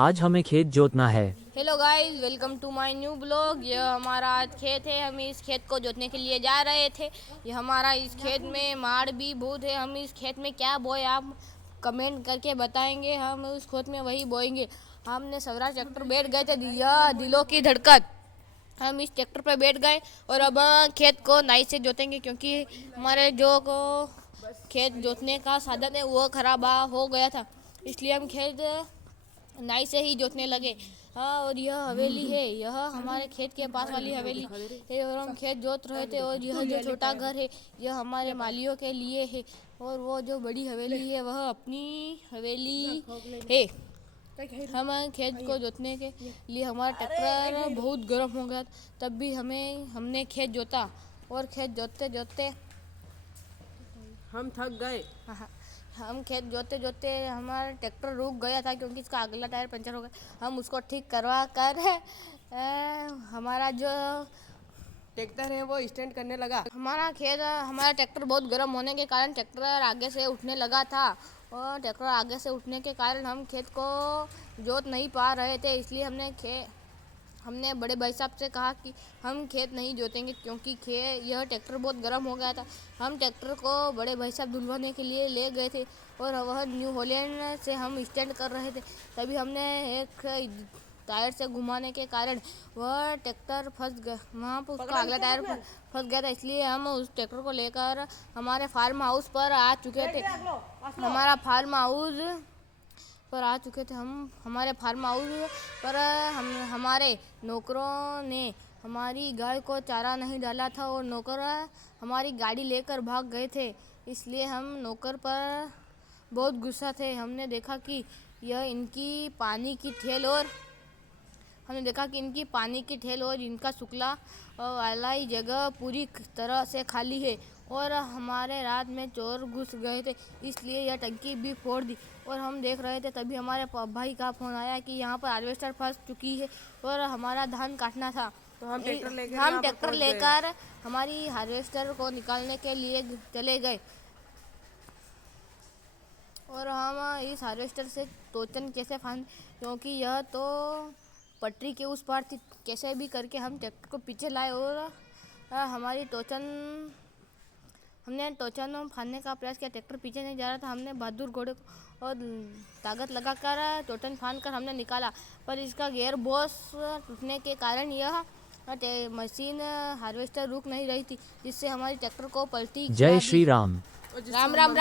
आज हमें खेत जोतना है। Hello guys, welcome to my new blog. यह हमारा आज खेत है। हम इस खेत को जोतने के लिए जा रहे थे। ये हमारा इस खेत में माड़ भी बहुत है। हम इस खेत में क्या बोए आप कमेंट करके बताएंगे। हम उस खेत में वही बोएंगे। हमने सवरा ट्रैक्टर बैठ गए थे, यह दिलों की धड़कन। हम इस ट्रैक्टर पर बैठ गए और अब खेत को नाई से जोतेंगे, क्योंकि हमारे जो को खेत जोतने का साधन है वो खराब हो गया था, इसलिए हम खेत नाई से ही जोतने लगे। हाँ, और यह हवेली है, यह हमारे खेत के पास वाली हवेली है और हम खेत जोत रहे थे। और यह जो छोटा घर है यह हमारे मालियों के लिए है, और वो जो बड़ी हवेली है वह अपनी हवेली है। हम खेत को जोतने के लिए हमारा ट्रैक्टर बहुत गर्म हो गया, तब भी हमने खेत जोता। और खेत जोतते जोतते हम थक गए। हम खेत जोते जोते हमारा ट्रैक्टर रुक गया था, क्योंकि इसका अगला टायर पंचर हो गया। हम उसको ठीक करवा कर हमारा जो ट्रैक्टर है वो स्टैंड करने लगा। हमारा ट्रैक्टर बहुत गर्म होने के कारण ट्रैक्टर आगे से उठने लगा था, और ट्रैक्टर आगे से उठने के कारण हम खेत को जोत नहीं पा रहे थे। इसलिए हमने बड़े भाई साहब से कहा कि हम खेत नहीं जोतेंगे, क्योंकि यह ट्रैक्टर बहुत गर्म हो गया था। हम ट्रैक्टर को बड़े भाई साहब धुलवाने के लिए ले गए थे, और वह न्यू हॉलैंड से हम स्टैंड कर रहे थे। तभी हमने एक टायर से घुमाने के कारण वह ट्रैक्टर फंस गया, वहाँ पर उसका अगला टायर फंस गया था। इसलिए हम उस ट्रैक्टर को लेकर हमारे फार्म हाउस पर आ चुके थे। हम हमारे फार्म हाउस पर हमारे नौकरों ने हमारी गाय को चारा नहीं डाला था, और नौकर हमारी गाड़ी लेकर भाग गए थे। इसलिए हम नौकर पर बहुत गुस्सा थे। हमने देखा कि इनकी पानी की ठेल और इनका सुखला वाला जगह पूरी तरह से खाली है, और हमारे रात में चोर घुस गए थे, इसलिए यह टंकी भी फोड़ दी। और हम देख रहे थे, तभी हमारे भाई का फ़ोन आया कि यहाँ पर हार्वेस्टर फंस चुकी है और हमारा धान काटना था। तो हम ट्रैक्टर लेकर हमारी हार्वेस्टर को निकालने के लिए चले गए, और हम इस हार्वेस्टर से टोचन कैसे फांद, क्योंकि यह तो पटरी के उस पार थी। कैसे भी करके हम ट्रैक्टर को पीछे लाए, और हमने टोचन फाड़ने का प्रयास किया। ट्रैक्टर पीछे नहीं जा रहा था। हमने बहादुर घोड़े को और ताकत लगाकर टोचन फांद कर हमने निकाला, पर इसका गियर बॉक्स टूटने के कारण यह मशीन हार्वेस्टर रुक नहीं रही थी, जिससे हमारी ट्रैक्टर को पलटी जय श्री राम। राम राम।